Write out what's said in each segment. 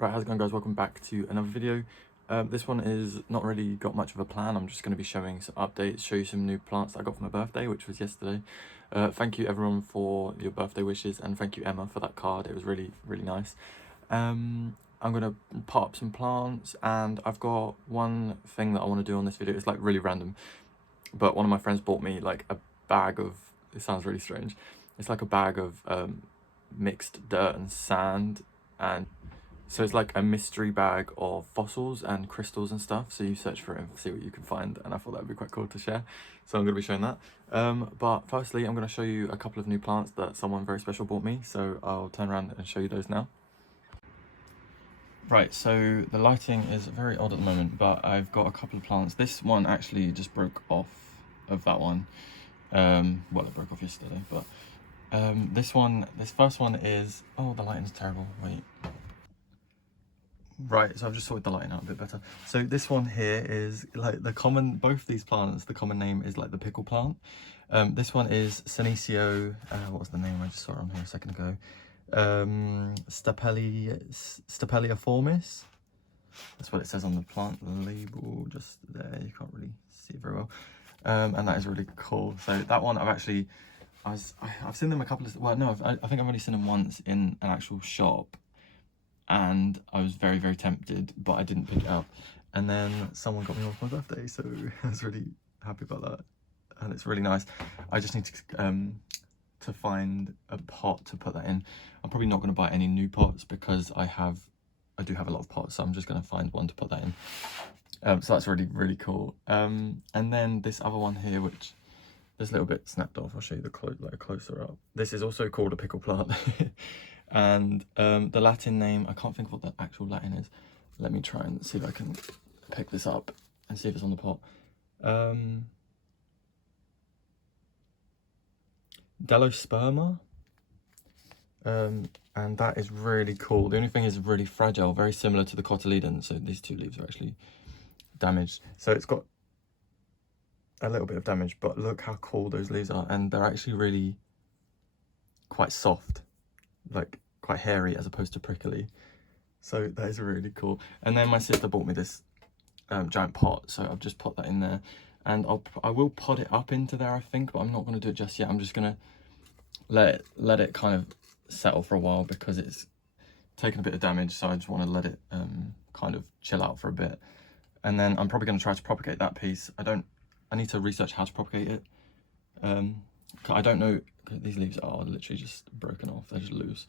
Right, how's it going, guys? Welcome back to another video. This one is not really got much of a plan. I'm just going to be showing some updates, show you some new plants that I got for my birthday, which was yesterday. Thank you everyone for your birthday wishes, and thank you Emma for that card. It was really nice. I'm going to pot up some plants, and I've got one thing that I want to do on this video. It's like really random, but one of my friends bought me like a bag of, it sounds really strange, it's like a bag of mixed dirt and sand, and so it's like a mystery bag of fossils and crystals and stuff. So you search for it and see what you can find. And I thought that would be quite cool to share. So I'm going to be showing that. But firstly, I'm going to show you a couple of new plants that someone very special bought me. So I'll turn around and show you those now. Right, so the lighting is very odd at the moment, but I've got a couple of plants. This one actually just broke off of that one. Well, it broke off yesterday, but this first one is, oh, the lighting's terrible. Wait. Right, so I've just sorted the lighting out a bit better. So this one here is like the common, both these plants, the common name is like the pickle plant. This one is Senecio, what was the name? I just saw it on here a second ago. Stapelia Formis. That's what it says on the plant label, just there. You can't really see it very well. And that is really cool. So that one I've seen them a couple of, well, no, I think I've only seen them once in an actual shop. And I was very tempted, but I didn't pick it up. And then someone got me one for my birthday, so I was really happy about that. And it's really nice. I just need to find a pot to put that in. I'm probably not going to buy any new pots because I do have a lot of pots, so I'm just going to find one to put that in. So that's really cool. And then this other one here, which this little bit snapped off. I'll show you the closer up. This is also called a pickle plant. And the Latin name, I can't think of what the actual Latin is. Let me try and see if I can pick this up and see if it's on the pot. Delosperma. And that is really cool. The only thing is really fragile, very similar to the cotyledon. So these two leaves are actually damaged. So it's got a little bit of damage, but look how cool those leaves are. And they're actually really quite soft, like quite hairy as opposed to prickly. So that is really cool. And then my sister bought me this giant pot, so I've just put that in there, and I will pot it up into there, I think, but I'm not going to do it just yet. I'm just going to let it kind of settle for a while because it's taken a bit of damage, so I just want to let it kind of chill out for a bit. And then I'm probably going to try to propagate that piece. I need to research how to propagate it. I don't know, these leaves are literally just broken off, they're just loose.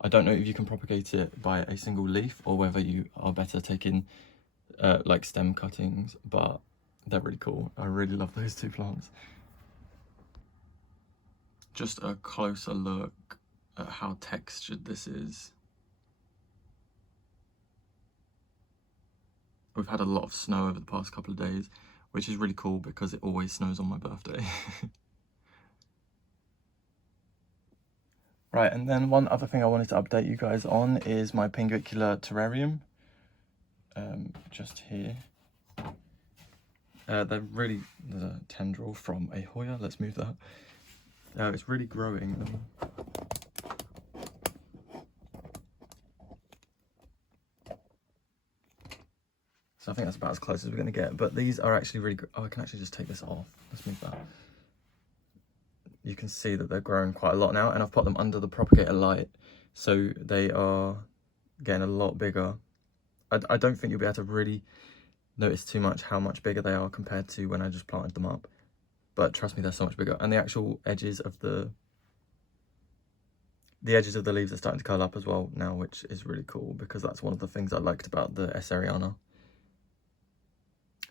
I don't know if you can propagate it by a single leaf or whether you are better taking like stem cuttings, but they're really cool. I really love those two plants. Just a closer look at how textured this is. We've had a lot of snow over the past couple of days, which is really cool because it always snows on my birthday. Right, and then one other thing I wanted to update you guys on is my pinguicular terrarium. Just here. There's a tendril from a Hoya. Let's move that. It's really growing. So I think that's about as close as we're going to get. But these are actually really good. Oh, I can actually just take this off. Let's move that. You can see that they're growing quite a lot now, and I've put them under the propagator light, so they are getting a lot bigger. I don't think you'll be able to really notice too much how much bigger they are compared to when I just planted them up, but trust me, they're so much bigger. And the actual edges of the leaves are starting to curl up as well now, which is really cool because that's one of the things I liked about the Esseriana.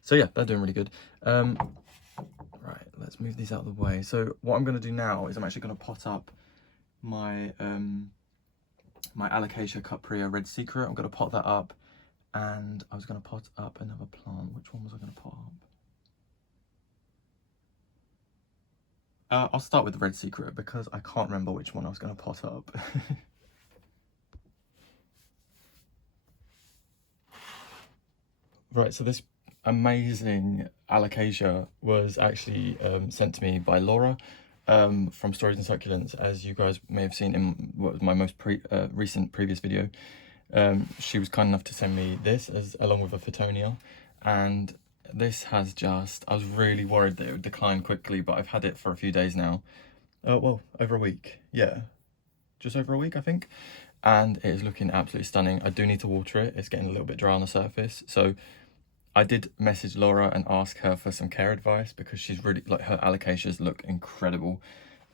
So yeah, they're doing really good. Right, let's move these out of the way. So what I'm going to do now is I'm actually going to pot up my my Alocasia Cuprea Red Secret. I'm going to pot that up, and I was going to pot up another plant. Which one was I going to pot up? I'll start with the Red Secret because I can't remember which one I was going to pot up. Right, so this amazing Alocasia was actually sent to me by Laura from Stories and Succulents, as you guys may have seen in what was my most recent previous video. She was kind enough to send me this along with a Photonia, and this has just, I was really worried that it would decline quickly, but I've had it for a few days now. Well, over a week, yeah, just over a week I think, and it is looking absolutely stunning. I do need to water it, it's getting a little bit dry on the surface, so I did message Laura and ask her for some care advice, because she's really, like, her alocasias look incredible,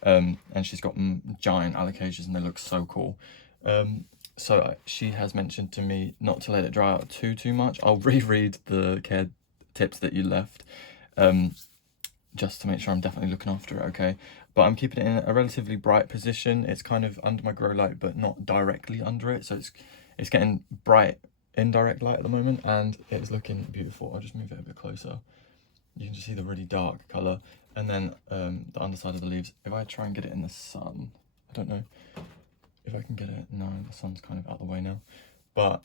and she's got giant alocasias and they look so cool. So she has mentioned to me not to let it dry out too much. I'll reread the care tips that you left, just to make sure I'm definitely looking after it, okay? But I'm keeping it in a relatively bright position. It's kind of under my grow light, but not directly under it. So it's getting bright indirect light at the moment, and it's looking beautiful. I'll just move it a bit closer. You can just see the really dark colour, and then the underside of the leaves. If I try and get it in the sun, I don't know if I can get it. No, the sun's kind of out the way now, but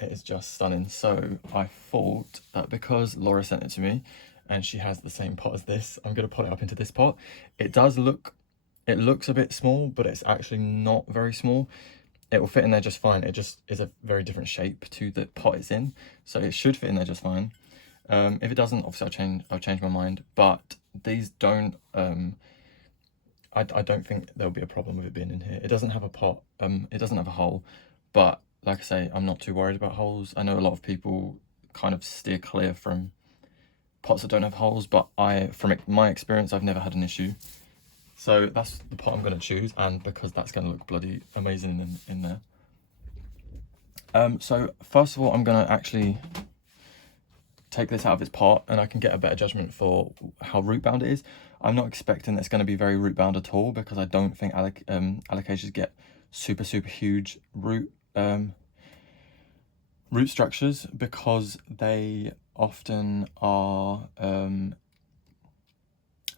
it is just stunning. So I thought that because Laura sent it to me and she has the same pot as this, I'm going to pot it up into this pot. It looks a bit small, but it's actually not very small. It will fit in there just fine. It just is a very different shape to the pot it's in, so it should fit in there just fine. If it doesn't, obviously I'll change my mind, but these don't, I don't think there'll be a problem with it being in here. It doesn't have a pot, it doesn't have a hole, but like I say, I'm not too worried about holes. I know a lot of people kind of steer clear from pots that don't have holes, but from my experience, I've never had an issue. So that's the pot I'm going to choose, and because that's going to look bloody amazing in there. So first of all, I'm going to actually take this out of its pot, and I can get a better judgment for how root bound it is. I'm not expecting it's going to be very root bound at all, because I don't think alocasias get super huge root structures, because they often are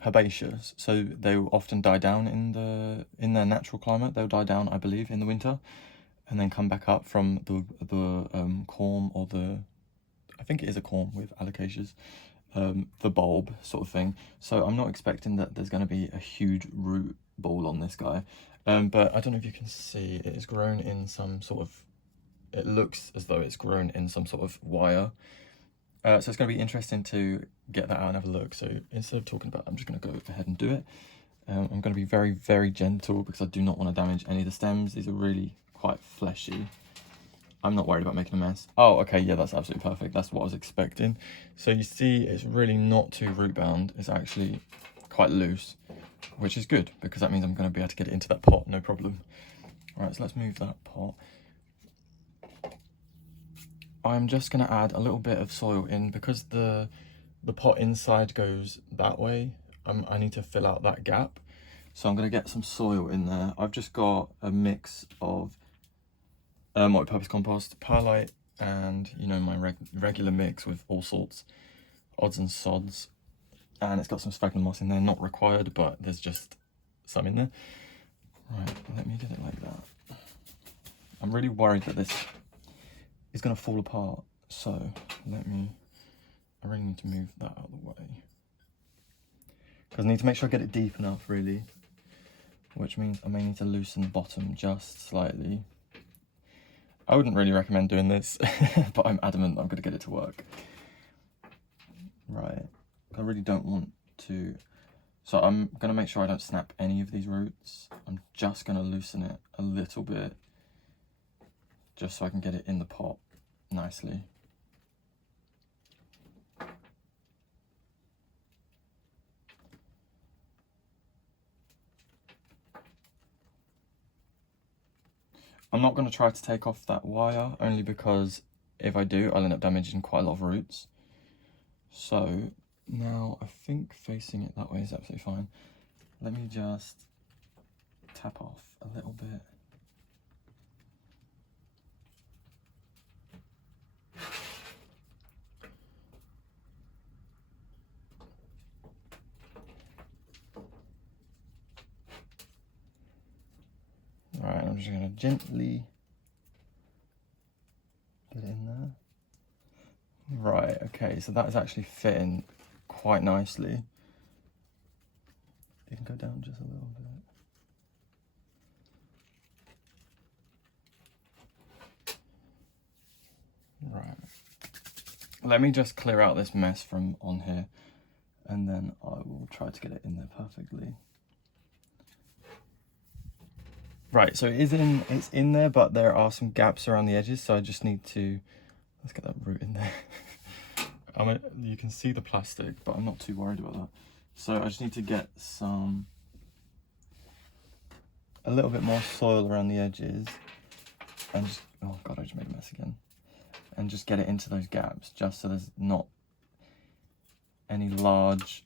herbaceous, so they will often die down in their natural climate. They'll die down, I believe, in the winter, and then come back up from the corm, or I think it is a corm with alocasias, the bulb sort of thing. So I'm not expecting that there's going to be a huge root ball on this guy, but I don't know if you can see, it is grown in some sort of, it looks as though it's grown in some sort of wire. So it's going to be interesting to get that out and have a look. So instead of talking about it, I'm just going to go ahead and do it. I'm going to be very gentle, because I do not want to damage any of the stems. These are really quite fleshy. I'm not worried about making a mess. Oh, okay, yeah, that's absolutely perfect. That's what I was expecting. So you see, it's really not too root bound. It's actually quite loose, which is good, because that means I'm going to be able to get it into that pot, no problem. All right, so let's move that pot. I'm just going to add a little bit of soil in, because the pot inside goes that way. I need to fill out that gap, so I'm going to get some soil in there. I've just got a mix of multi-purpose compost, perlite, and my regular mix with all sorts, odds and sods, and it's got some sphagnum moss in there, not required, but there's just some in there. Right, let me get it like that. I'm really worried that this is going to fall apart, so I really need to move that out of the way, because I need to make sure I get it deep enough, really, which means I may need to loosen the bottom just slightly. I wouldn't really recommend doing this, but I'm adamant that I'm going to get it to work. Right, I really don't want to, so I'm going to make sure I don't snap any of these roots. I'm just going to loosen it a little bit, just so I can get it in the pot nicely. I'm not going to try to take off that wire, only because if I do, I'll end up damaging quite a lot of roots. So now I think facing it that way is absolutely fine. Let me just tap off a little bit. Alright, I'm just going to gently get it in there. Right, okay, so that is actually fitting quite nicely. You can go down just a little bit. Right. Let me just clear out this mess from on here, and then I will try to get it in there perfectly. Right, so it's in there, but there are some gaps around the edges, so I just need to, let's get that root in there. You can see the plastic, but I'm not too worried about that. So I just need to get a little bit more soil around the edges, and just, oh God, I just made a mess again. And just get it into those gaps, just so there's not any large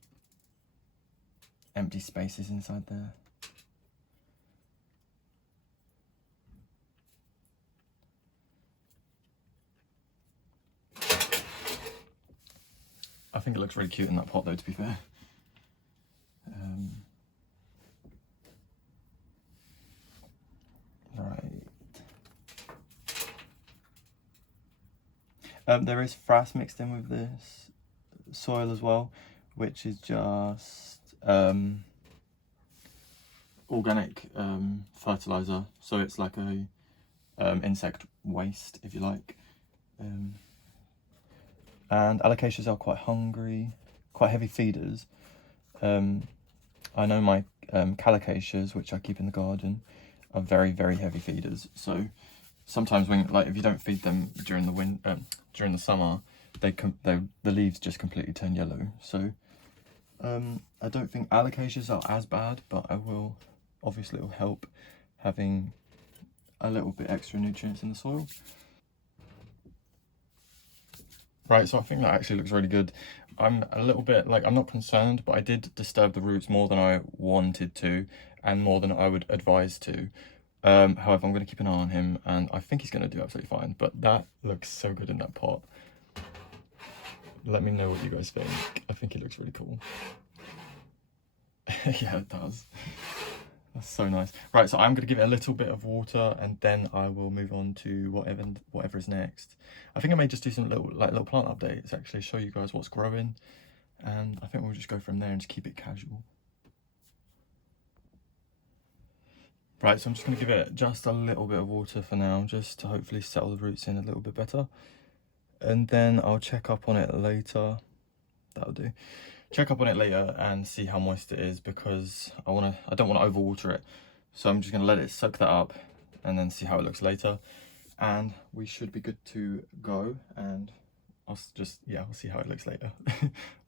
empty spaces inside there. I think it looks really cute in that pot though, to be fair. Right. There is frass mixed in with this soil as well, which is just organic fertilizer. So it's like a insect waste, if you like. And alocasias are quite hungry, quite heavy feeders. I know my calocasias, which I keep in the garden, are very, very heavy feeders. So sometimes when, like, if you don't feed them during the summer, the leaves just completely turn yellow. So I don't think alocasias are as bad, but obviously it'll help having a little bit extra nutrients in the soil. Right, so I think that actually looks really good. I'm a little bit, like, I'm not concerned, but I did disturb the roots more than I wanted to, and more than I would advise to. However, I'm going to keep an eye on him, and I think he's going to do absolutely fine. But that looks so good in that pot. Let me know what you guys think. I think it looks really cool. Yeah, it does. That's so nice. Right, so I'm going to give it a little bit of water, and then I will move on to whatever is next. I think I may just do some little plant updates, actually, show you guys what's growing, and I think we'll just go from there and just keep it casual. Right, so I'm just going to give it just a little bit of water for now, just to hopefully settle the roots in a little bit better. And then I'll check up on it later. That'll do. Check up on it later and see how moist it is, because I don't want to overwater it. So I'm just going to let it soak that up and then see how it looks later. And we should be good to go, and I'll see how it looks later.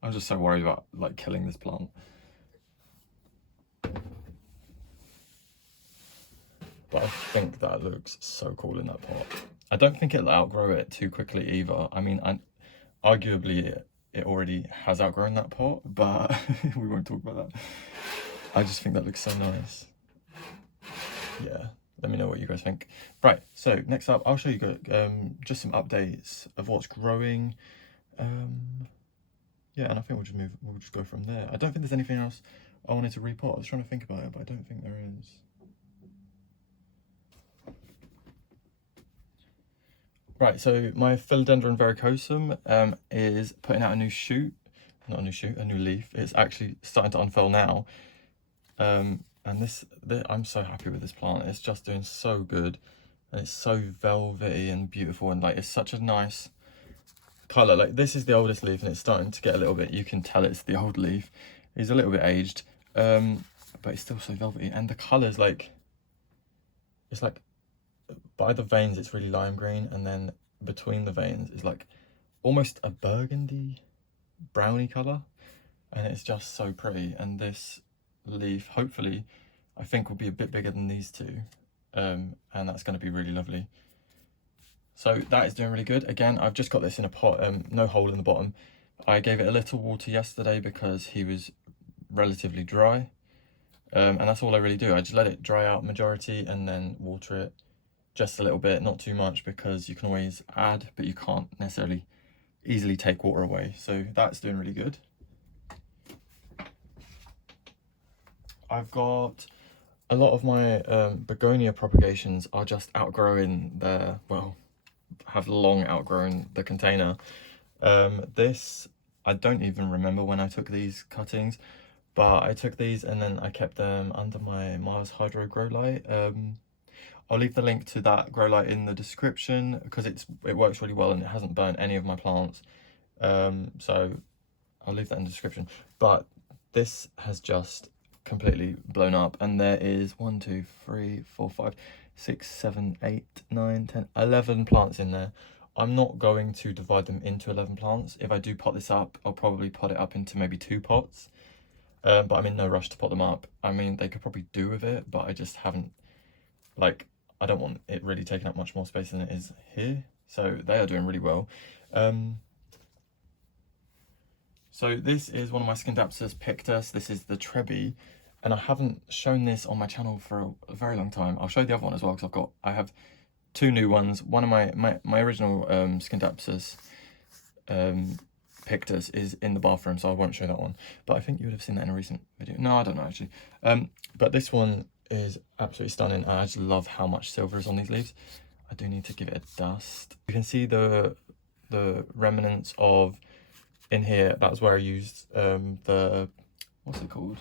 I'm just so worried about, like, killing this plant. But I think that looks so cool in that pot. I don't think it'll outgrow it too quickly either. I mean, arguably it already has outgrown that pot, but we won't talk about that. I just think that looks so nice. Yeah, let me know what you guys think. Right, so next up, I'll show you just some updates of what's growing. Yeah, and I think we'll just go from there. I don't think there's anything else I wanted to repot. I was trying to think about it, but I don't think there is. Right, so my Philodendron verrucosum is putting out a new shoot. Not a new shoot, a new leaf. It's actually starting to unfurl now. And I'm so happy with this plant. It's just doing so good. And it's so velvety and beautiful, and, like, it's such a nice colour. Like, this is the oldest leaf, and it's starting to get a little bit, you can tell it's the old leaf. It's a little bit aged, but it's still so velvety. And the colour's like, it's like, by the veins it's really lime green, and then between the veins is like almost a burgundy browny color, and it's just so pretty. And this leaf, hopefully, I think will be a bit bigger than these two, and that's going to be really lovely. So that is doing really good. Again, I've just got this in a pot, no hole in the bottom. I gave it a little water yesterday because he was relatively dry, and that's all I really do. I just let it dry out majority and then water it just a little bit, not too much, because you can always add, but you can't necessarily easily take water away. So that's doing really good. I've got a lot of my Begonia propagations are just outgrowing their, well, have long outgrown the container. This, I don't even remember when I took these cuttings, but I took these and then I kept them under my MARSHYDRO grow light. I'll leave the link to that grow light in the description because it works really well and it hasn't burnt any of my plants. So I'll leave that in the description. But this has just completely blown up, and there is 1, 2, 3, 4, 5, 6, 7, 8, 9, 10, 11 plants in there. I'm not going to divide them into 11 plants. If I do pot this up, I'll probably pot it up into maybe 2 pots. But I'm in no rush to pot them up. I mean, they could probably do with it, but I just haven't, like, I don't want it really taking up much more space than it is here. So they are doing really well. So this is one of my Scindapsus pictus. This is the Trebi, and I haven't shown this on my channel for a very long time. I'll show you the other one as well because I have 2 new ones. One of my original Scindapsus pictus is in the bathroom, so I won't show that one. But I think you would have seen that in a recent video. No, I don't know actually. But this one is absolutely stunning, and I just love how much silver is on these leaves. I do need to give it a dust. You can see the remnants of in here. That was where I used the, what's it called?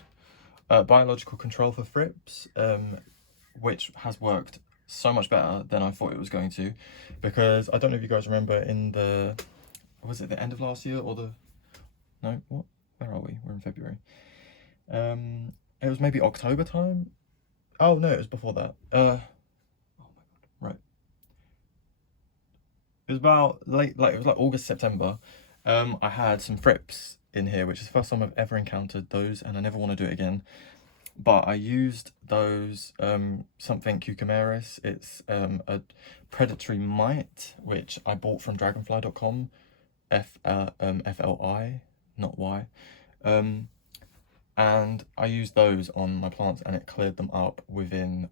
Biological control for thrips, which has worked so much better than I thought it was going to, because I don't know if you guys remember in the, was it the end of last year or the, no, what, where are we? We're in February. It was maybe October time. Oh no, it was before that. Oh my god, right. It was about late, like it was like August, September. I had some thrips in here, which is the first time I've ever encountered those, and I never want to do it again. But I used those something cucumaris. It's a predatory mite, which I bought from dragonfly.com, FLI, not Y. And I used those on my plants, and it cleared them up within,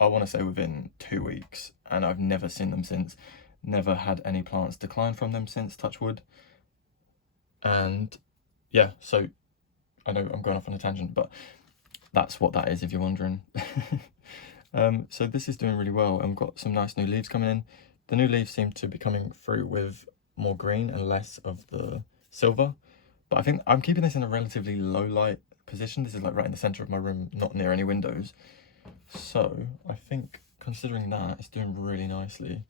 I want to say within 2 weeks, and I've never seen them since. Never had any plants decline from them since, touch wood. And yeah, so I know I'm going off on a tangent, but that's what that is if you're wondering. So this is doing really well, and we've got some nice new leaves coming in. The new leaves seem to be coming through with more green and less of the silver, but I think I'm keeping this in a relatively low light position. This is like right in the center of my room, not near any windows, so I think considering that, it's doing really nicely.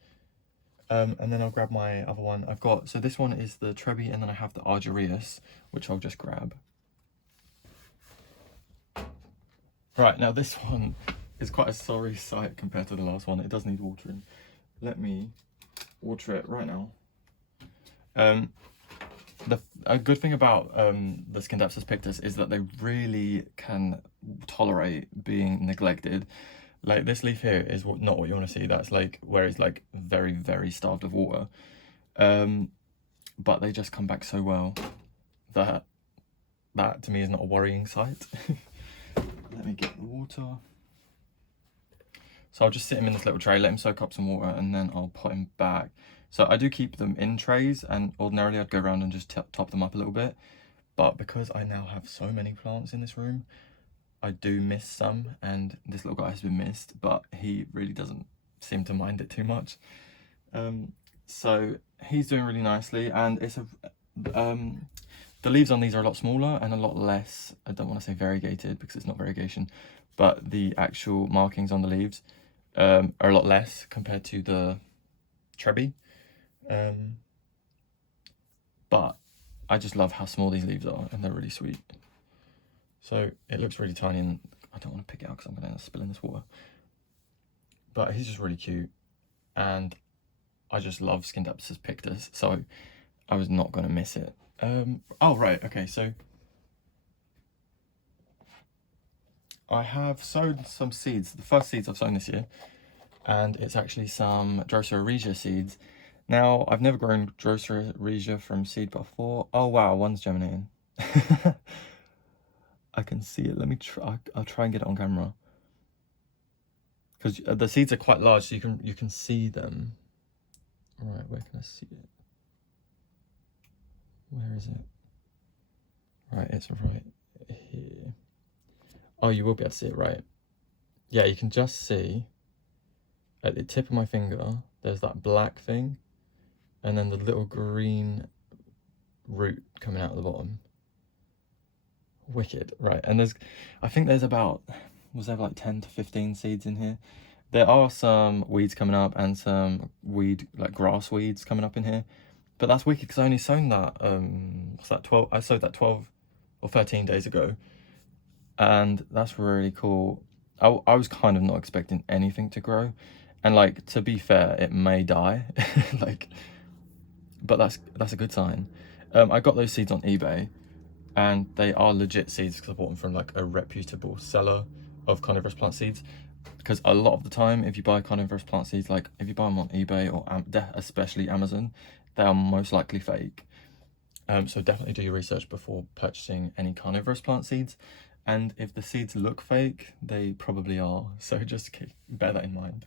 And then I'll grab my other one. I've got, so this one is the Trebi, and then I have the Argyreus, which I'll just grab. Right, now this one is quite a sorry sight compared to the last one. It does need watering. Let me water it right now. A good thing about the Scindapsus pictus is that they really can tolerate being neglected. Like this leaf here is not what you want to see. That's like where it's like very, very starved of water. But they just come back so well that to me is not a worrying sight. Let me get the water. So I'll just sit him in this little tray, let him soak up some water, and then I'll put him back. So I do keep them in trays, and ordinarily I'd go around and just top them up a little bit. But because I now have so many plants in this room, I do miss some, and this little guy has been missed, but he really doesn't seem to mind it too much. So he's doing really nicely, and it's the leaves on these are a lot smaller and a lot less, I don't want to say variegated because it's not variegation, but the actual markings on the leaves are a lot less compared to the Trebi. But I just love how small these leaves are, and they're really sweet. So it looks really tiny, and I don't want to pick it out because I'm going to spill in this water. But he's just really cute, and I just love Scindapsus pictus, so I was not going to miss it. Oh right, okay, so I have sown some seeds. The first seeds I've sown this year, and it's actually some Drosera Regia seeds. Now, I've never grown Drosera Regia from seed before. Oh wow, one's germinating. I can see it. Let me try. I'll try and get it on camera, because the seeds are quite large, so you can see them. All right, where can I see it? Where is it? Right, it's right here. Oh, you will be able to see it, right? Yeah, you can just see at the tip of my finger, there's that black thing, and then the little green root coming out of the bottom. Wicked, right? And I think there's about, was there like 10 to 15 seeds in here? There are some weeds coming up and some like grass weeds coming up in here. But that's wicked because I only sown that, what's that, 12, I sowed that 12 or 13 days ago. And that's really cool. I was kind of not expecting anything to grow. And like, to be fair, it may die. Like, but that's a good sign. I got those seeds on eBay, and they are legit seeds because I bought them from like a reputable seller of carnivorous plant seeds. Because a lot of the time, if you buy carnivorous plant seeds, like if you buy them on eBay or especially Amazon, they are most likely fake. So definitely do your research before purchasing any carnivorous plant seeds. And if the seeds look fake, they probably are. So just bear that in mind.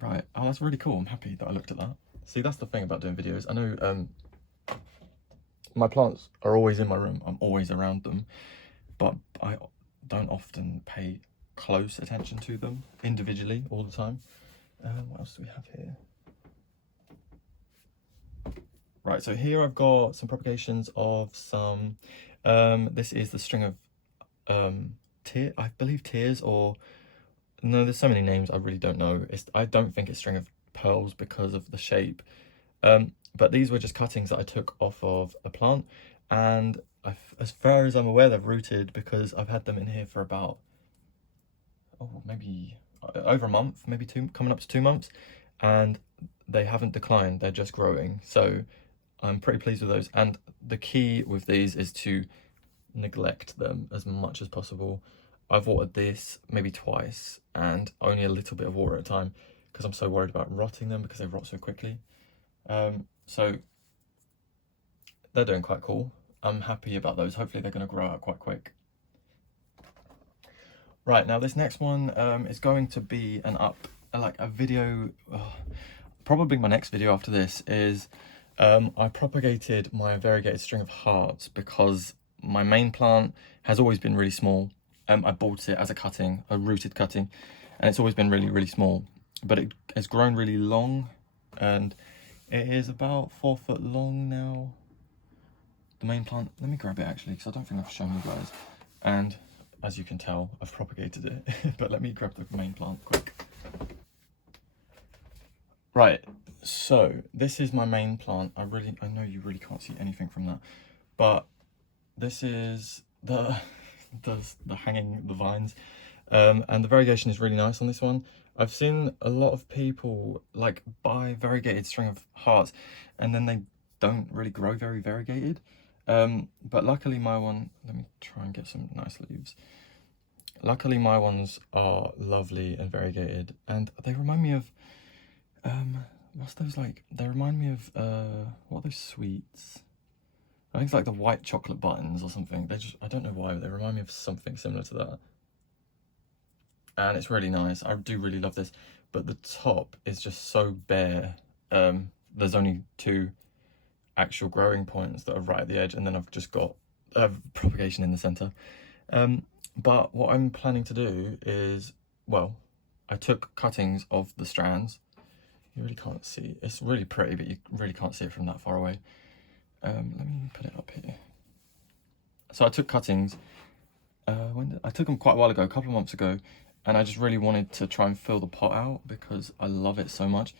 Right. Oh, that's really cool. I'm happy that I looked at that. See, that's the thing about doing videos. I know my plants are always in my room. I'm always around them. But I don't often pay close attention to them individually all the time. What else do we have here? Right, so here I've got some propagations of some, this is the string of I believe tears, or no, there's so many names I really don't know. I don't think it's string of pearls because of the shape. But these were just cuttings that I took off of a plant, and as far as I'm aware, they've rooted because I've had them in here for about, maybe over a month, maybe coming up to 2 months, and they haven't declined, they're just growing. So I'm pretty pleased with those. And the key with these is to neglect them as much as possible. I've watered this maybe twice and only a little bit of water at a time because I'm so worried about rotting them because they rot so quickly. So they're doing quite cool. I'm happy about those. Hopefully they're going to grow out quite quick. Right, now this next one is going to be a video, probably my next video after this is I propagated my variegated string of hearts because my main plant has always been really small. I bought it as a rooted cutting, and it's always been really, really small, but it has grown really long, and it is about 4 foot long now. The main plant, let me grab it actually, because I don't think I've shown you guys. And as you can tell, I've propagated it, but let me grab the main plant quick. Right, so this is my main plant. I know you really can't see anything from that, but this is the vines, and the variegation is really nice on this one. I've seen a lot of people like buy variegated string of hearts and then they don't really grow very variegated, but luckily my one, let me try and get some nice leaves. Luckily my ones are lovely and variegated, and they remind me of what's those, like, they remind me of what are those sweets? I think it's like the white chocolate buttons or something. I don't know why, but they remind me of something similar to that. And it's really nice. I do really love this, but the top is just so bare. There's only 2 actual growing points that are right at the edge, and then I've just got propagation in the center. But what I'm planning to do is, well, I took cuttings of the strands. You really can't see. It's really pretty, but you really can't see it from that far away. Let me put it up here. So I took cuttings. I took them quite a while ago, a couple of months ago, and I just really wanted to try and fill the pot out because I love it so much.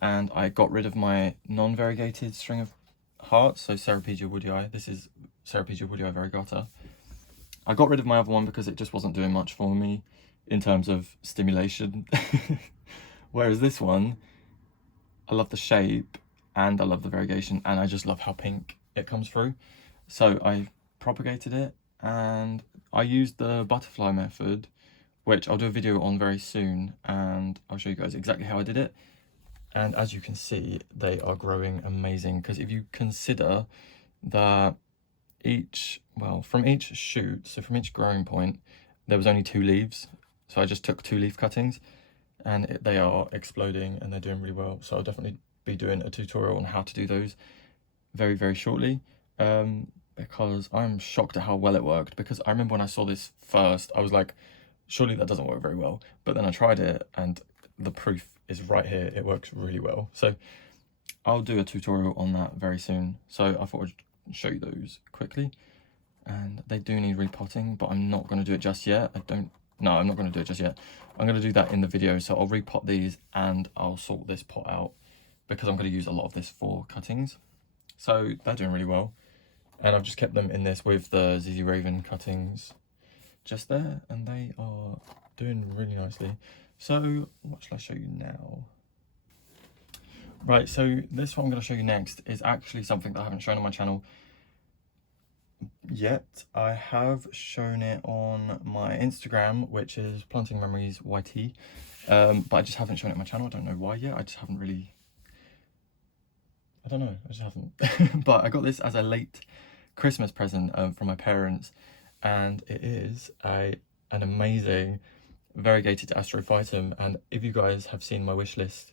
And I got rid of my non-variegated string of hearts, so Ceropegia woodii. This is Ceropegia woodii variegata. I got rid of my other one because it just wasn't doing much for me in terms of stimulation. Whereas this one, I love the shape and I love the variegation, and I just love how pink it comes through. So I propagated it, and I used the butterfly method, which I'll do a video on very soon, and I'll show you guys exactly how I did it. And as you can see, they are growing amazing, because if you consider that from each shoot, so from each growing point, there was only 2 leaves. So I just took 2 leaf cuttings, and they are exploding and they're doing really well. So I'll definitely be doing a tutorial on how to do those very, very shortly, because I'm shocked at how well it worked. Because I remember when I saw this first, I was like, surely that doesn't work very well. But then I tried it, and the proof is right here. It works really well. So I'll do a tutorial on that very soon. So I thought I'd show you those quickly. And they do need repotting, but I'm not going to do it just yet. I don't No, I'm not going to do it just yet. I'm going to do that in the video. So I'll repot these and I'll sort this pot out because I'm going to use a lot of this for cuttings. So they're doing really well. And I've just kept them in this with the ZZ Raven cuttings just there. And they are doing really nicely. So what shall I show you now? Right, so this what I'm going to show you next is actually something that I haven't shown on my channel yet. I have shown it on my Instagram, which is Planting Memories YT, but I just haven't shown it on my channel. I don't know why yet. I just haven't really, I don't know, I just haven't. But I got this as a late Christmas present from my parents, and it is an amazing variegated astrophytum. And if you guys have seen my wish list,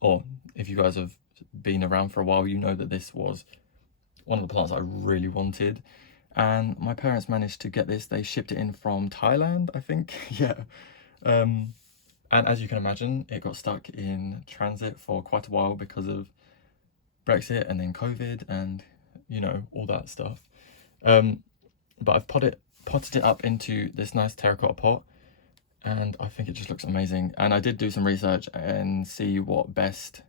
or if you guys have been around for a while, you know that this was one of the plants I really wanted. And my parents managed to get this. They shipped it in from Thailand, I think. Yeah. And as you can imagine, it got stuck in transit for quite a while because of Brexit and then COVID and, you know, all that stuff. But I've potted it up into this nice terracotta pot, and I think it just looks amazing. And I did do some research and see what best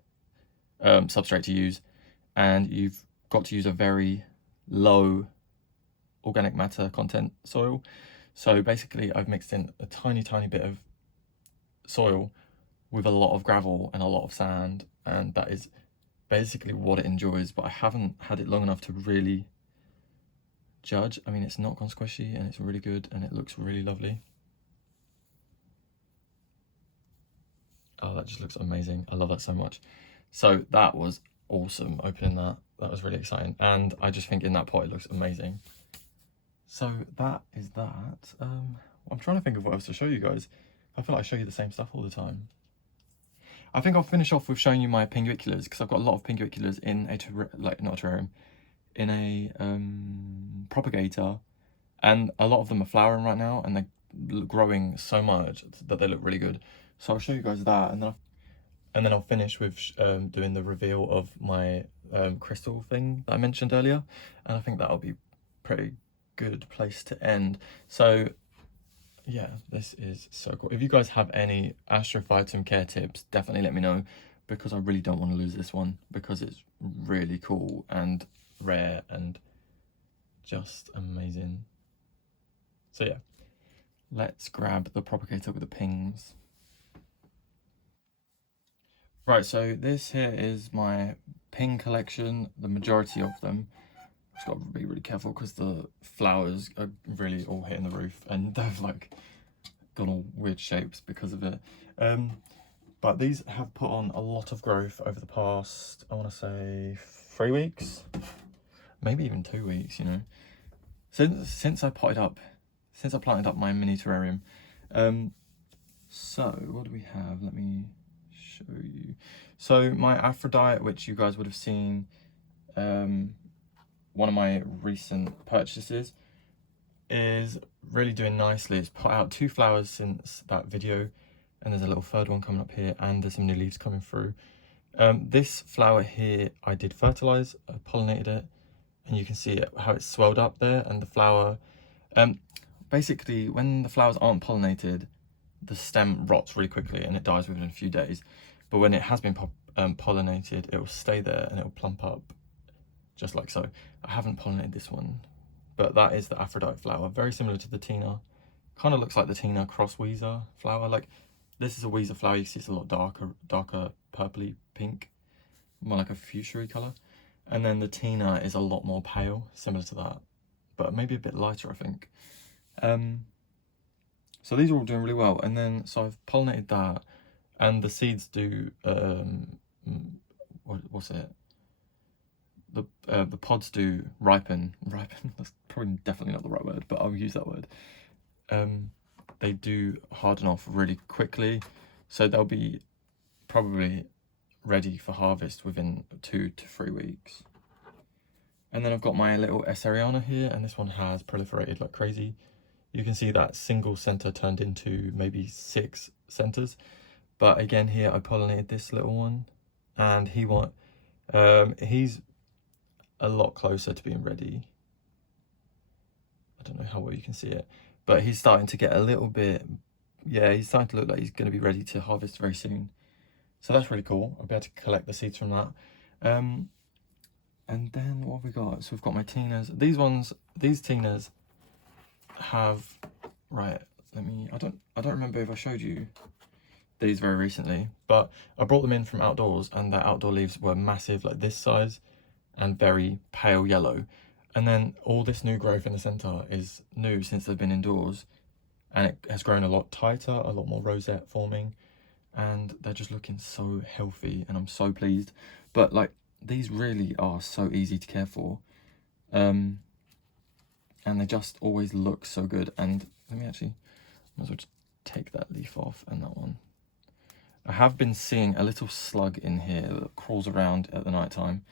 substrate to use, and you've got to use a very low organic matter content soil. So basically I've mixed in a tiny bit of soil with a lot of gravel and a lot of sand, and that is basically what it enjoys. But I haven't had it long enough to really judge. I mean, it's not gone squishy and it's really good and it looks really lovely. Oh, that just looks amazing. I love that so much. So that was awesome opening that. That was really exciting. And I just think in that pot it looks amazing. So that is that. I'm trying to think of what else to show you guys. I feel like I show you the same stuff all the time. I think I'll finish off with showing you my pinguiculars, because I've got a lot of pinguiculars in a, not a terrarium, in a propagator. And a lot of them are flowering right now and they're growing so much that they look really good. So I'll show you guys that, and then I'll finish with doing the reveal of my crystal thing that I mentioned earlier, and I think that'll be pretty good place to end. So yeah, this is so cool. If you guys have any astrophytum care tips, definitely let me know, because I really don't want to lose this one, because it's really cool and rare and just amazing. So yeah, let's grab the propagator with the pings. Right, so this here is my ping collection, the majority of them. Just got to be really careful because the flowers are really all hitting the roof and they've like gone all weird shapes because of it. But these have put on a lot of growth over the past, I want to say 3 weeks, maybe even 2 weeks, you know, since I planted up my mini terrarium. So what do we have? Let me show you. So my Aphrodite, which you guys would have seen, one of my recent purchases, is really doing nicely. It's put out 2 flowers since that video, and there's a little third one coming up here, and there's some new leaves coming through. This flower here I did fertilize, I pollinated it, and you can see it, how it's swelled up there. And the flower, basically when the flowers aren't pollinated, the stem rots really quickly and it dies within a few days. But when it has been pollinated, it will stay there and it will plump up just like so. I haven't pollinated this one, but that is the Aphrodite flower, very similar to the Tina. Kind of looks like the Tina cross Weezer flower. Like, this is a Weezer flower, you see it's a lot darker purpley pink, more like a fuchsia colour. And then the Tina is a lot more pale, similar to that, but maybe a bit lighter, I think. So these are all doing really well. And then, so I've pollinated that, and the seeds do, what's it? The pods do ripen, that's probably definitely not the right word, but I'll use that word. They do harden off really quickly, so they'll be probably ready for harvest within 2 to 3 weeks. And then I've got my little Esseriana here, and this one has proliferated like crazy. You can see that single center turned into maybe 6 centers. But again, here I pollinated this little one, and he's a lot closer to being ready. I don't know how well you can see it, but he's starting to get a little bit, yeah, he's starting to look like he's going to be ready to harvest very soon. So that's really cool. I'll be able to collect the seeds from that. And then what have we got? So we've got my Tinas. These Tinas have, right, I don't remember if I showed you these very recently, but I brought them in from outdoors, and their outdoor leaves were massive, like this size, and very pale yellow. And then all this new growth in the center is new since they've been indoors, and it has grown a lot tighter, a lot more rosette forming, and they're just looking so healthy, and I'm so pleased. But like, these really are so easy to care for, and they just always look so good. And let me actually, might as well just take that leaf off, and that one. I have been seeing a little slug in here that crawls around at the night time,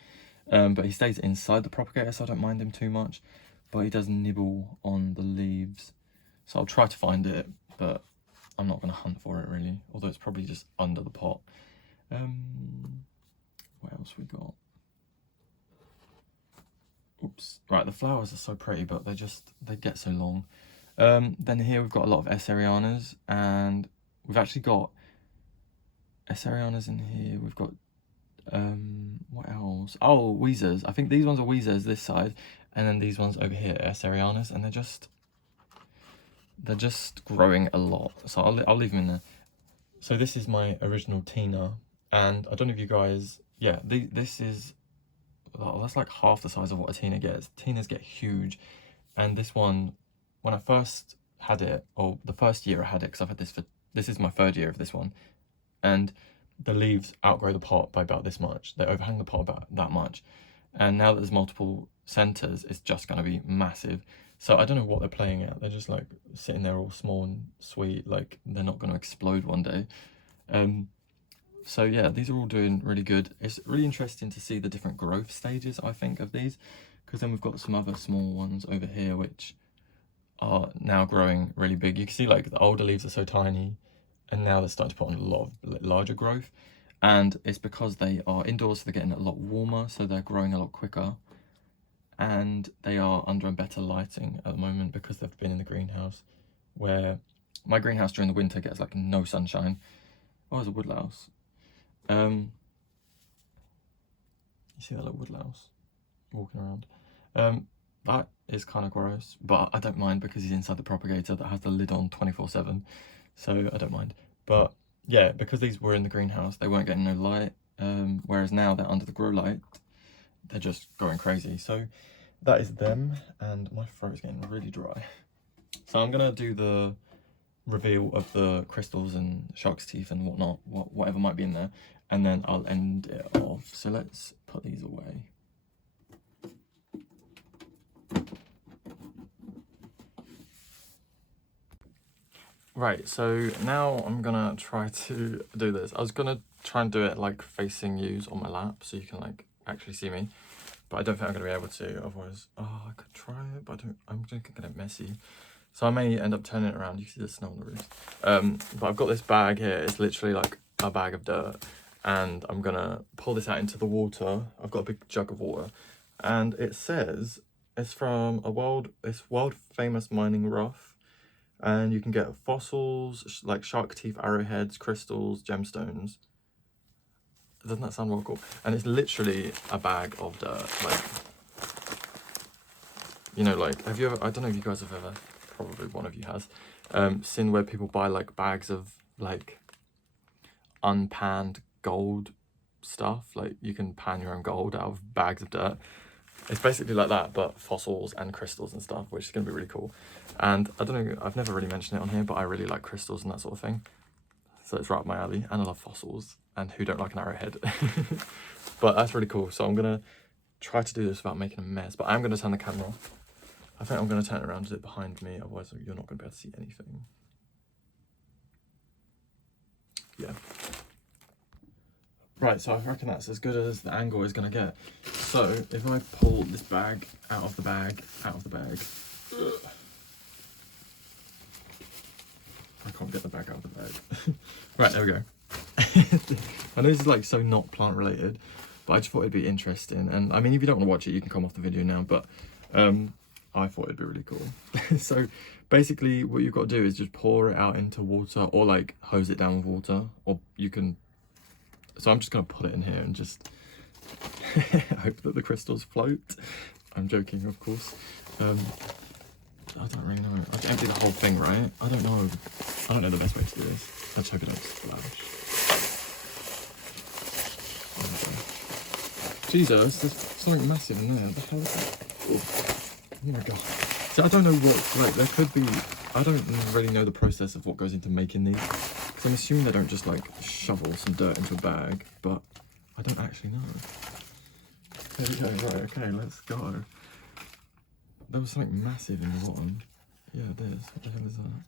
but he stays inside the propagator, so I don't mind him too much, but he does nibble on the leaves, so I'll try to find it, but I'm not going to hunt for it really, although it's probably just under the pot. What else we got? Oops. Right, the flowers are so pretty, but they get so long. Then here we've got a lot of Esserianas, and we've actually got Esserianas in here. We've got what else? Oh, Weezers. I think these ones are Weezers this side, and then these ones over here are Esserianas, and they're just growing a lot. So I'll leave them in there. So this is my original Tina, and I don't know if you guys, yeah, this is, oh, that's like half the size of what a Tina gets. Tinas get huge, and this one, when I first had it, or the first year I had it, because I've had this is my 3rd year of this one, and the leaves outgrow the pot by about this much. They overhang the pot about that much, and now that there's multiple centers, it's just going to be massive. So I don't know what they're playing at. They're just like sitting there all small and sweet, like they're not going to explode one day. So yeah, these are all doing really good. It's really interesting to see the different growth stages, I think, of these, because then we've got some other small ones over here which are now growing really big. You can see like the older leaves are so tiny, and now they're starting to put on a lot of larger growth, and it's because they are indoors, so they're getting a lot warmer, so they're growing a lot quicker, and they are under better lighting at the moment because they've been in the greenhouse, where my greenhouse during the winter gets like no sunshine. Oh, there's a woodlouse. You see that little woodlouse walking around? That is kind of gross, but I don't mind because he's inside the propagator that has the lid on 24/7, so I don't mind. But yeah, because these were in the greenhouse, they weren't getting no light, whereas now they're under the grow light, they're just going crazy. So that is them, and my throat is getting really dry. So I'm gonna do the reveal of the crystals and shark's teeth and whatnot, whatever might be in there, and then I'll end it off. So let's put these away. Right, so now I'm gonna try to do this. I was gonna try and do it like facing you on my lap so you can like actually see me, but I don't think I'm gonna be able to, otherwise, oh, I could try it, but I'm just gonna get it messy. So I may end up turning it around. You can see the snow on the roof. But I've got this bag here. It's literally like a bag of dirt, and I'm gonna pull this out into the water. I've got a big jug of water, and it says it's from it's world famous mining rough, and you can get fossils like shark teeth, arrowheads, crystals, gemstones. Doesn't that sound well cool? And it's literally a bag of dirt. Like, you know, like, have you ever, I don't know if you guys have ever, probably one of you has, seen where people buy like bags of like unpanned gold stuff. Like you can pan your own gold out of bags of dirt. It's basically like that, but fossils and crystals and stuff, which is going to be really cool. And I don't know, I've never really mentioned it on here, but I really like crystals and that sort of thing. So it's right up my alley, and I love fossils, and who don't like an arrowhead? But that's really cool. So I'm going to try to do this without making a mess, but I'm going to turn the camera off. I think I'm going to turn it around to it behind me, otherwise you're not going to be able to see anything. Yeah. Right, so I reckon that's as good as the angle is going to get. So if I pull this bag out of the bag, I can't get the bag out of the bag. Right, there we go. I know this is like so not plant related, but I just thought it'd be interesting. And I mean, if you don't want to watch it, you can come off the video now, but I thought it'd be really cool. So basically what you've got to do is just pour it out into water, or like hose it down with water, or you can, so I'm just going to put it in here and just hope that the crystals float. I'm joking, of course. I don't really know. I have to empty the whole thing, right? I don't know. I don't know the best way to do this. Let's hope it don't splash. Oh, Jesus, there's something massive in there. What the hell is that? Oh my god. So I don't know what, like, there could be, I don't really know the process of what goes into making these. Because I'm assuming they don't just, like, shovel some dirt into a bag, but I don't actually know. There we go, right, okay, let's go. There was something massive in the bottom. Yeah, there's, what the hell is that?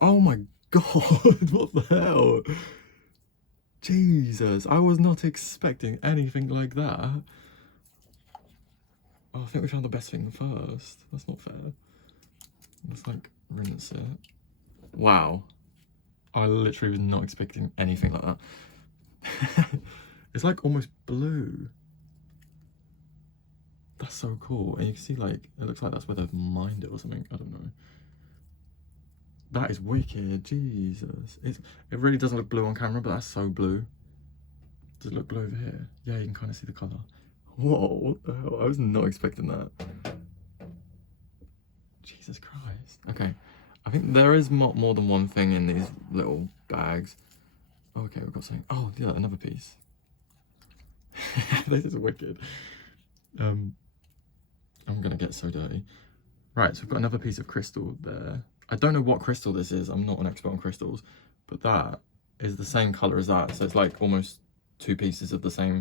Oh my god, what the hell? Jesus, I was not expecting anything like that. Oh, I think we found the best thing first. That's not fair. Let's like rinse it. Wow. I literally was not expecting anything like that. It's like almost blue. That's so cool. And you can see like, it looks like that's where they've mined it or something. I don't know. That is wicked. Jesus. It really doesn't look blue on camera, but that's so blue. Does it look blue over here? Yeah, you can kind of see the colour. Whoa, what the hell? I was not expecting that. Jesus Christ. Okay, I think there is more than one thing in these little bags. Okay, we've got something. Oh, yeah, another piece. This is wicked. I'm gonna get so dirty. Right, so we've got another piece of crystal there. I don't know what crystal this is. I'm not an expert on crystals, but that is the same color as that. So it's like almost two pieces of the same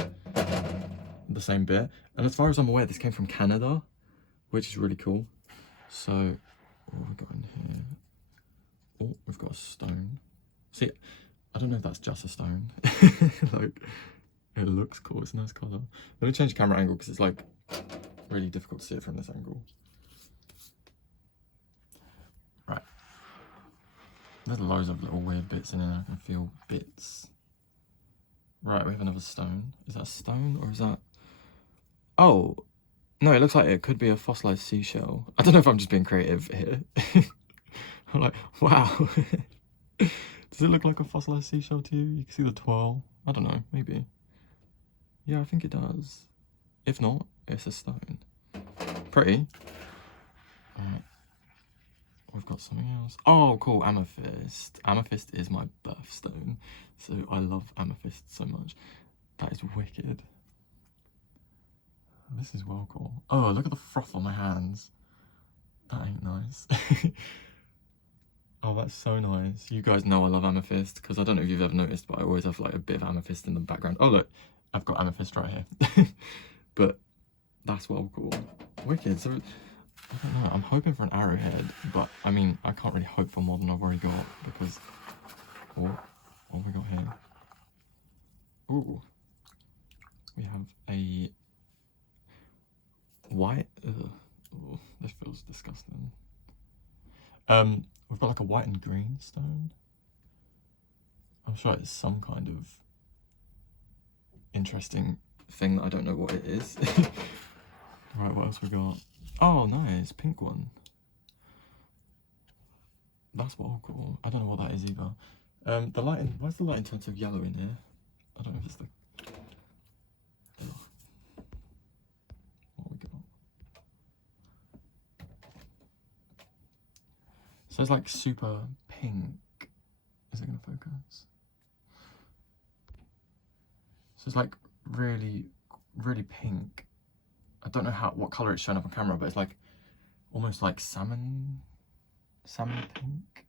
bit. And as far as I'm aware, this came from Canada, which is really cool. So what have we got in here? Oh, we've got a stone. See, I don't know if that's just a stone. Like, it looks cool. It's a nice color. Let me change the camera angle because it's like really difficult to see it from this angle. Right. There's loads of little weird bits in here. I can feel bits. Right, we have another stone. Is that a stone or is that... Oh, no, it looks like it could be a fossilized seashell. I don't know if I'm just being creative here. I'm like, wow. Does it look like a fossilized seashell to you? You can see the twirl. I don't know, maybe. Yeah, I think it does. If not, it's a stone. Pretty. Alright. We've got something else. Oh, cool, amethyst. Amethyst is my birthstone, so I love amethyst so much. That is wicked. This is well cool. Oh, look at the froth on my hands. That ain't nice. Oh, that's so nice. You guys know I love amethyst, because I don't know if you've ever noticed, but I always have like a bit of amethyst in the background. Oh, look, I've got amethyst right here. But that's well cool. Wicked. So, I don't know, I'm hoping for an arrowhead, but I mean, I can't really hope for more than I've already got, because... Oh, what have we got here? Ooh. We have a... white... Ugh. Ooh, this feels disgusting. We've got like a white and green stone. I'm sure it's some kind of interesting thing that I don't know what it is. Right, what else we got? Oh, nice, pink one. That's well cool. I don't know what that is either. The lighting, why is the lighting turned so yellow in here? I don't know if it's the... Ugh. What we got? So it's like super pink. Is it gonna focus? So it's like really, really pink. I don't know what color it's showing up on camera, but it's like almost like salmon pink.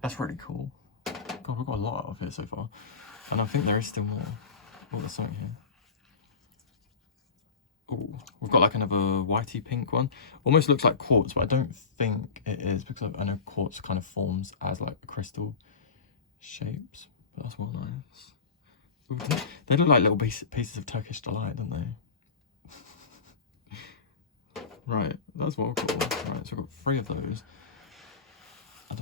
That's really cool. God, we've got a lot of it so far, and I think there is still more. Oh, there's something here. Oh, we've got like another whitey pink one. Almost looks like quartz, but I don't think it is, because I know quartz kind of forms as like crystal shapes. But that's well nice. Ooh, they look like little pieces of Turkish delight, don't they? Right, that's well cool. Right, so we've got 3 of those. I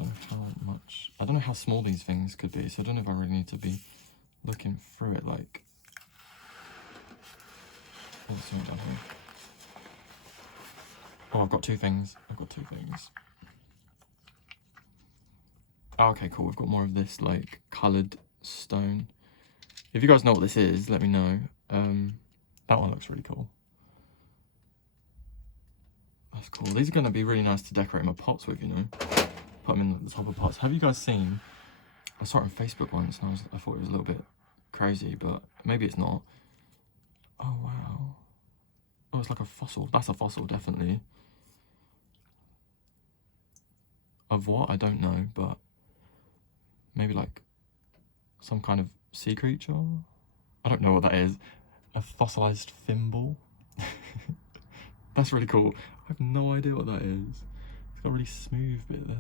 don't know how small these things could be, so I don't know if I really need to be looking through it like... Oh, there's something down here. Oh, I've got two things. Oh, okay, cool. We've got more of this, like, coloured stone. If you guys know what this is, let me know. That one looks really cool. That's cool. These are going to be really nice to decorate my pots with, you know. Put them in the top of pots. Have you guys seen... I saw it on Facebook once, and I thought it was a little bit crazy, but maybe it's not. Oh, wow. Oh, it's like a fossil. That's a fossil, definitely. Of what? I don't know, but maybe like some kind of sea creature? I don't know what that is. A fossilized thimble? That's really cool. I have no idea what that is. It's got a really smooth bit there.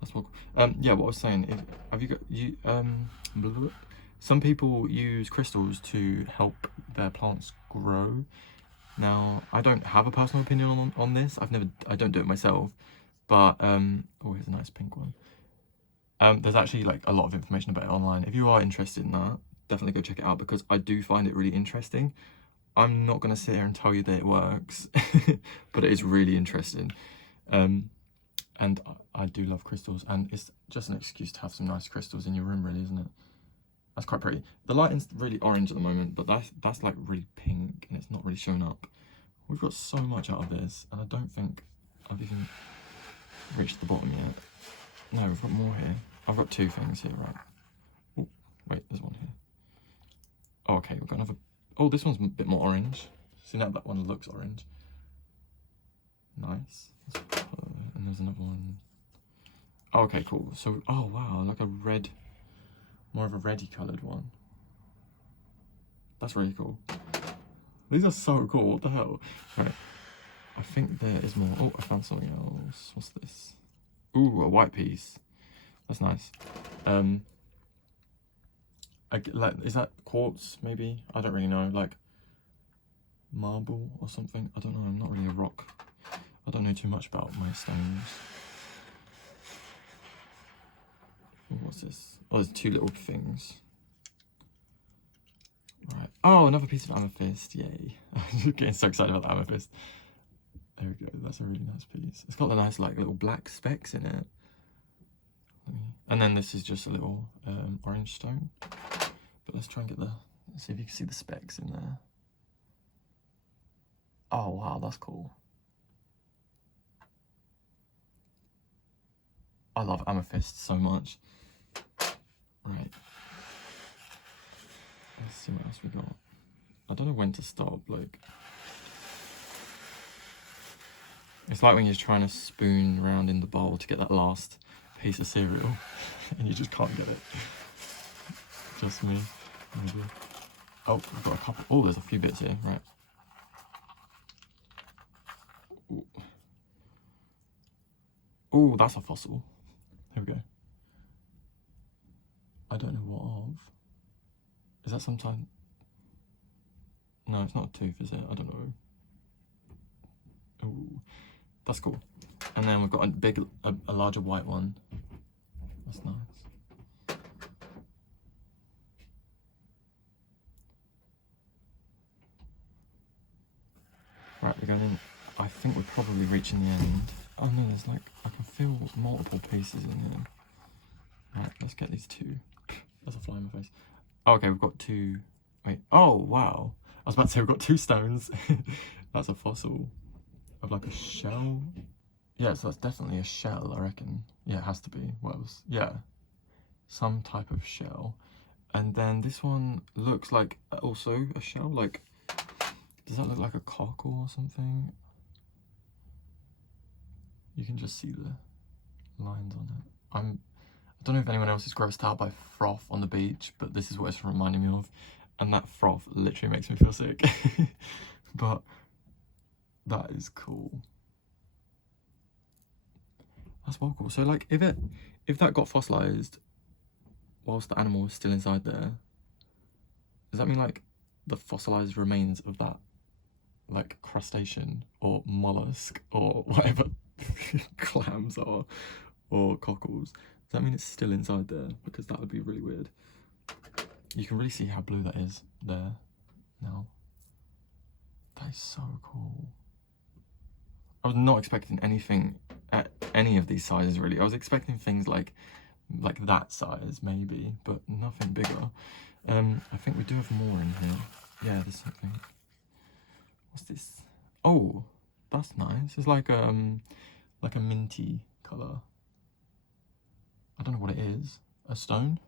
That's what. Yeah, what I was saying is, have you got blah, blah, blah. Some people use crystals to help their plants grow. Now, I don't have a personal opinion on this. I don't do it myself, but oh, here's a nice pink one. There's actually like a lot of information about it online. If you are interested in that, definitely go check it out, because I do find it really interesting. I'm not gonna sit here and tell you that it works, but it is really interesting. And I do love crystals, and it's just an excuse to have some nice crystals in your room, really, isn't it? That's quite pretty. The lighting's really orange at the moment, but that's like really pink, and it's not really showing up. We've got so much out of this, and I don't think I've even reached the bottom yet. No, we've got more here. I've got two things here, right? Oh, wait, there's one here. Oh, okay, we've got another. Oh, this one's a bit more orange. See, now that one looks orange. Nice. And there's another one. Oh, okay, cool. So, oh wow, like a red, more of a reddy coloured one. That's really cool. These are so cool. What the hell? Right. I think there is more. Oh, I found something else. What's this? Ooh, a white piece. That's nice. Like, is that quartz? Maybe, I don't really know. Like marble or something. I don't know. I'm not really a rock. I don't know too much about my stones. Ooh, what's this? Oh, there's two little things. Right. Oh, another piece of amethyst. Yay! I'm getting so excited about the amethyst. There we go. That's a really nice piece. It's got the nice like little black specks in it. And then this is just a little orange stone. But let's try and get let's see if you can see the specks in there. Oh wow, that's cool. I love amethyst so much. Right. Let's see what else we got. I don't know when to stop, like. It's like when you're trying to spoon around in the bowl to get that last piece of cereal and you just can't get it. Just me, maybe. Oh, I've got a couple. Oh, there's a few bits here, right. Oh, that's a fossil. Here we go. I don't know what of. Is that sometime? No, it's not a tooth, is it? I don't know. Oh, that's cool. And then we've got a larger white one. That's nice. Right, we're going in. I think we're probably reaching the end. Oh no, there's like, I can feel multiple pieces in here. Right, let's get these two. There's a fly in my face. Oh, okay, we've got two. Wait, oh wow. I was about to say we've got two stones. That's a fossil of like a shell. Yeah, so that's definitely a shell, I reckon. Yeah, it has to be. What else? Yeah, some type of shell. And then this one looks like also a shell. Like, does that look like a cockle or something? You can just see the lines on it. I don't know if anyone else is grossed out by froth on the beach, but this is what it's reminding me of. And that froth literally makes me feel sick. But that is cool. That's well cool. So like, if that got fossilized whilst the animal was still inside there, does that mean like the fossilized remains of that like crustacean or mollusk or whatever clams are or cockles, does that mean it's still inside there? Because that would be really weird. You can really see how blue that is there now. That is so cool. I was not expecting anything at any of these sizes really. I was expecting things like that size maybe, but nothing bigger. I think we do have more in here. Yeah, there's something. What's this? Oh, that's nice. It's like a minty colour. I don't know what it is. A stone?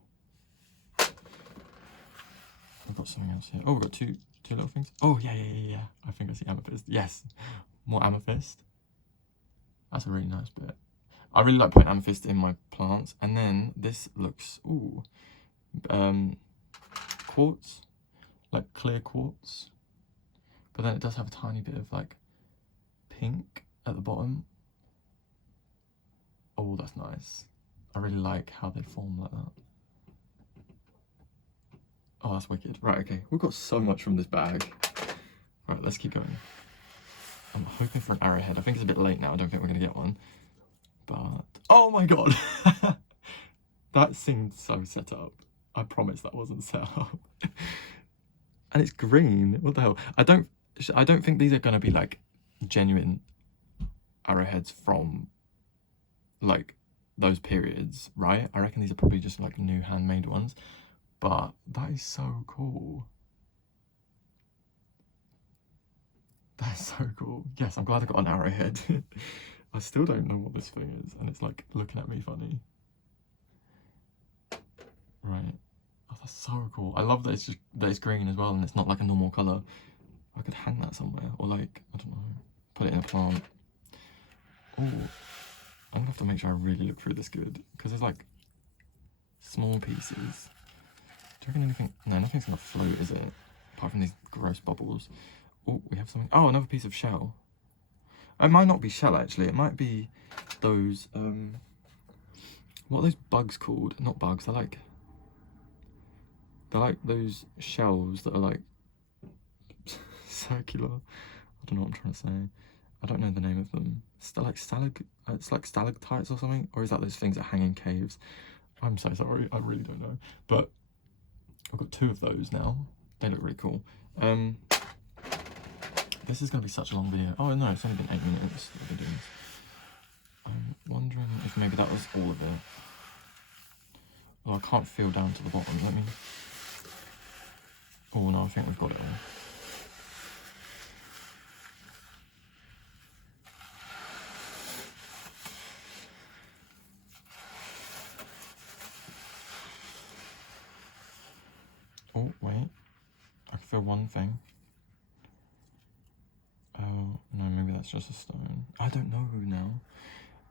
We've got something else here. Oh, we've got two little things. Oh, yeah. I think I see amethyst. Yes, more amethyst. That's a really nice bit. I really like putting amethyst in my plants. And then this looks, ooh, quartz, like clear quartz. But then it does have a tiny bit of like pink at the bottom. Oh, that's nice. I really like how they form like that. Oh, that's wicked. Right, okay. We've got so much from this bag. Right, let's keep going. I'm hoping for an arrowhead. I think it's a bit late now. I don't think we're going to get one. But... oh my god! That seemed so set up. I promise that wasn't set up. And it's green. What the hell? I don't think these are going to be, like, genuine arrowheads from, like, those periods, right? I reckon these are probably just, like, new handmade ones. But that is so cool. That's so cool. Yes, I'm glad I got an arrowhead. I still don't know what this thing is, and it's like looking at me funny. Right. Oh, that's so cool. I love that it's green as well, and it's not like a normal colour. I could hang that somewhere, or like, I don't know, put it in a plant. Oh, I'm gonna have to make sure I really look through this good, because there's like small pieces. Do you reckon anything? No, nothing's gonna float, is it? Apart from these gross bubbles. Oh, we have something. Oh, another piece of shell. It might not be shell actually. It might be those. What are those bugs called? Not bugs. They're like those shells that are like circular. I don't know what I'm trying to say. I don't know the name of them. It's like it's like stalactites or something, or is that those things that hang in caves? I'm so sorry. I really don't know, but. I've got 2 of those now. They look really cool. This is going to be such a long video. Oh no, it's only been 8 minutes that I've been doing this. I'm wondering if maybe that was all of it. Well, I can't feel down to the bottom. Let me... oh no, I think we've got it all. Oh, wait. I can feel one thing. Oh, no, maybe that's just a stone. I don't know now.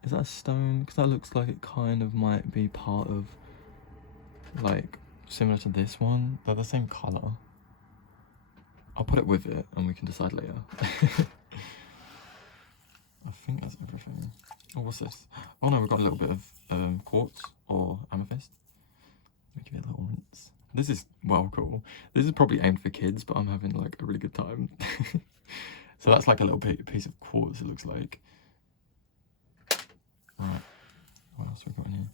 Is that a stone? Because that looks like it kind of might be part of, like, similar to this one. They're the same colour. I'll put it with it and we can decide later. I think that's everything. Oh, what's this? Oh no, we've got a little bit of quartz or amethyst. Let me give it a little rinse. This is, well, cool. This is probably aimed for kids, but I'm having like a really good time. So that's like a little piece of quartz, it looks like. Right, what else have we got in here?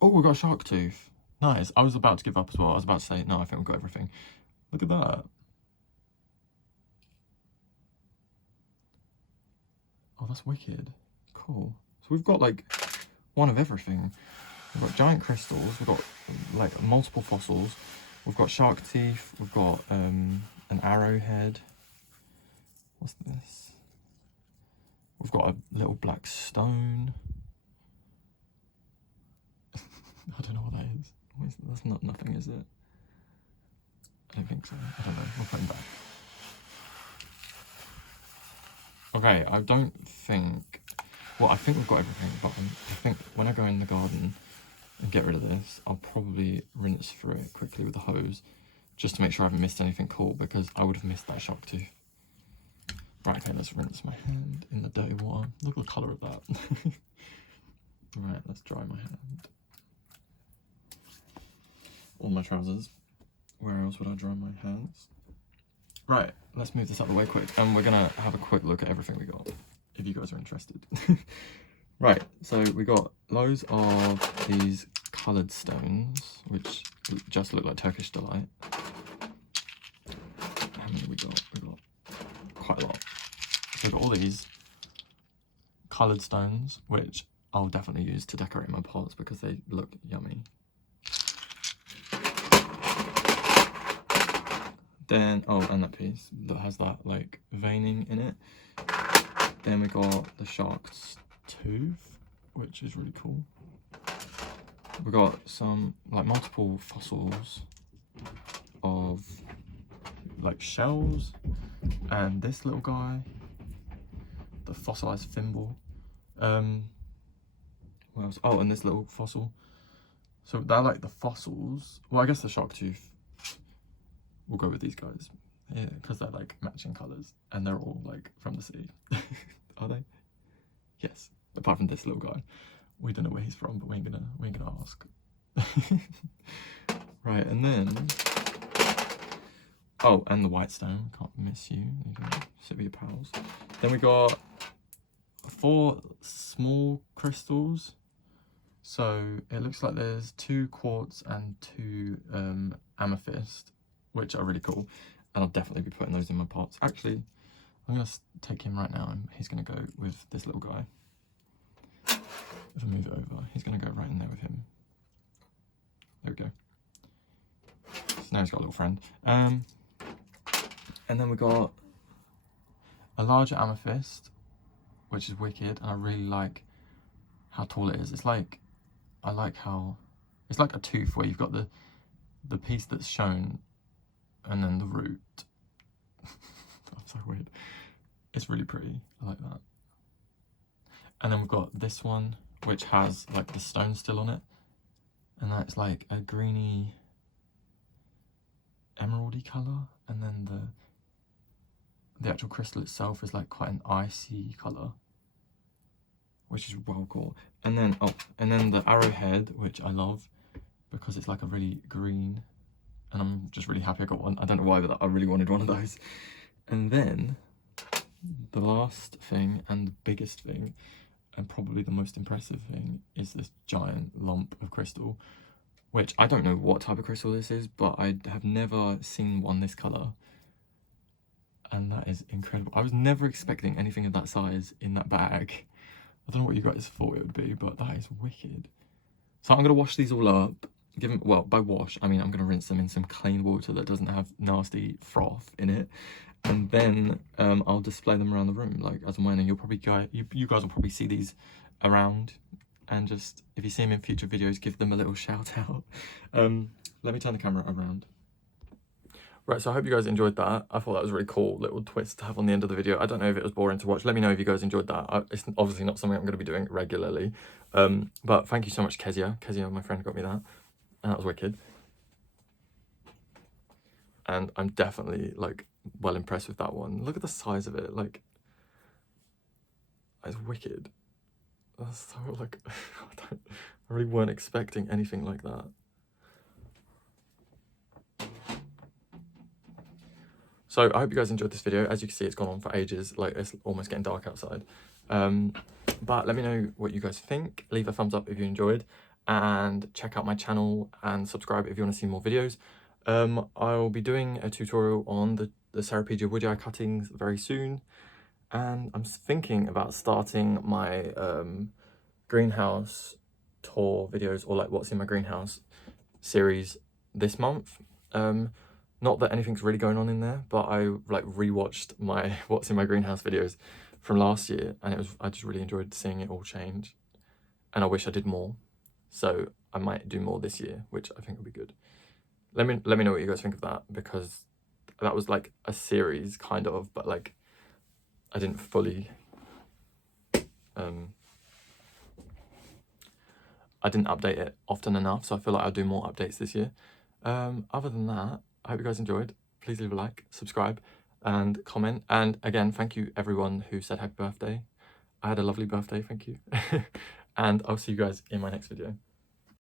Oh, we've got a shark tooth. Nice. I was about to give up as well. I was about to say, no, I think we've got everything. Look at that. Oh, that's wicked. Cool. So we've got like one of everything. We've got giant crystals. We've got like multiple fossils. We've got shark teeth. We've got an arrowhead. What's this? We've got a little black stone. I don't know what that is. That's not nothing, is it? I don't think so. I don't know. We'll put them back. Okay, I don't think... well, I think we've got everything, but I think when I go in the garden and get rid of this, I'll probably rinse through it quickly with a hose, just to make sure I haven't missed anything cool, because I would have missed that shark tooth. Right, okay, let's rinse my hand in the dirty water. Look at the colour of that. Right, let's dry my hand. On my trousers. where else would I dry my hands? Right, let's move this out of the way quick, and we're gonna have a quick look at everything we got, if you guys are interested. Right, so we got loads of these coloured stones, which just look like Turkish delight. How many we got? We got quite a lot. So we've got all these coloured stones, which I'll definitely use to decorate my pots because they look yummy. Then, oh, and that piece that has that like veining in it. Then we got the shark's tooth, which is really cool. We got some like multiple fossils of like shells, and this little guy, the fossilized thimble. What else? Oh, and this little fossil. So they're like the fossils. Well, I guess the shark tooth. We'll go with these guys, yeah, because they're like matching colours, and they're all like from the sea. Are they? Yes. Apart from this little guy, we don't know where he's from, but we ain't gonna ask. Right, and then, oh, and the white stone. Can't miss you. You can sit with your pals. Then we got 4 small crystals. So it looks like there's 2 quartz and 2 amethyst, which are really cool, and I'll definitely be putting those in my pots. Actually, I'm gonna take him right now, and he's gonna go with this little guy. If I move it over, he's gonna go right in there with him. There we go. So now he's got a little friend. And then we got a larger amethyst, which is wicked, and I really like how tall it is. It's like, I like how it's like a tooth where you've got the piece that's shown and then the root. That's so weird. It's really pretty. I like that. And then we've got this one, which has like the stone still on it, and that's like a greeny emeraldy colour, and then the actual crystal itself is like quite an icy colour, which is well cool. And then, oh, and then the arrowhead, which I love because it's like a really green, and I'm just really happy I got one. I don't know why, but I really wanted one of those. And then the last thing, and the biggest thing, and probably the most impressive thing, is this giant lump of crystal, which I don't know what type of crystal this is, but I have never seen one this colour, and that is incredible. I was never expecting anything of that size in that bag. I don't know what you guys thought it would be, but that is wicked. So I'm going to wash these all up. Give them, well, by wash, I mean I'm going to rinse them in some clean water that doesn't have nasty froth in it. And then I'll display them around the room, like, as and when. And you'll probably you guys will probably see these around. And just, if you see them in future videos, give them a little shout out. Let me turn the camera around. Right, so I hope you guys enjoyed that. I thought that was a really cool little twist to have on the end of the video. I don't know if it was boring to watch. Let me know if you guys enjoyed that. It's obviously not something I'm going to be doing regularly. But thank you so much, Kezia. Kezia, my friend, got me that. And that was wicked. And I'm definitely, like, well impressed with that one. Look at the size of it. Like, it's wicked. That's so, like, I really weren't expecting anything like that. So I hope you guys enjoyed this video. As you can see, it's gone on for ages. Like, it's almost getting dark outside. But let me know what you guys think. Leave a thumbs up if you enjoyed, and check out my channel and subscribe if you want to see more videos. I'll be doing a tutorial on the Stapelia wood cuttings very soon, and I'm thinking about starting my greenhouse tour videos, or like what's in my greenhouse series this month. Not that anything's really going on in there, but I like rewatched my what's in my greenhouse videos from last year, and I just really enjoyed seeing it all change, and I wish I did more. So I might do more this year, which I think would be good. Let me know what you guys think of that, because that was like a series kind of, but like I didn't fully I didn't update it often enough, so I feel like I'll do more updates this year. Other than that, I hope you guys enjoyed. Please leave a like, subscribe, and comment. And again, thank you everyone who said happy birthday. I had a lovely birthday, thank you. And I'll see you guys in my next video.